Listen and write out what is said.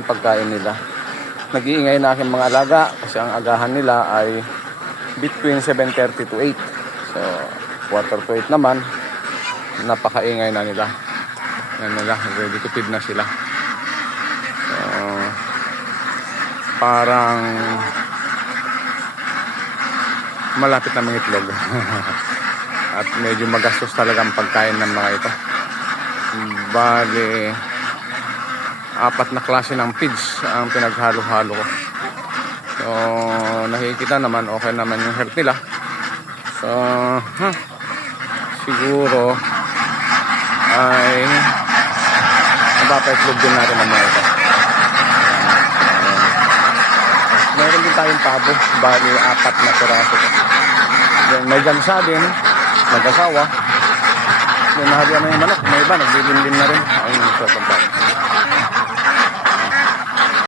yung pagkain nila. Nag-iingay na aking mga alaga kasi ang agahan nila ay between 7:30 to 8. So, 7:45 naman, napakaingay na nila. Yan nila, ready to feed na sila. So, parang malapit na mangitlog. At medyo magastos talaga ang pagkain ng mga ito. Bale, 4 na klase ng feeds ang pinaghalo-halo ko. So, nakikita naman, okay naman yung health nila. So, siguro ay mapapaitlog din natin ang mga ito. Meron din tayong pabo, bali 4 na piraso. Then, may gansa din, mag-asawa. Then, nahalian na yung manok, may iba, nagbibinbin na rin. Ayun yung sa pagkain.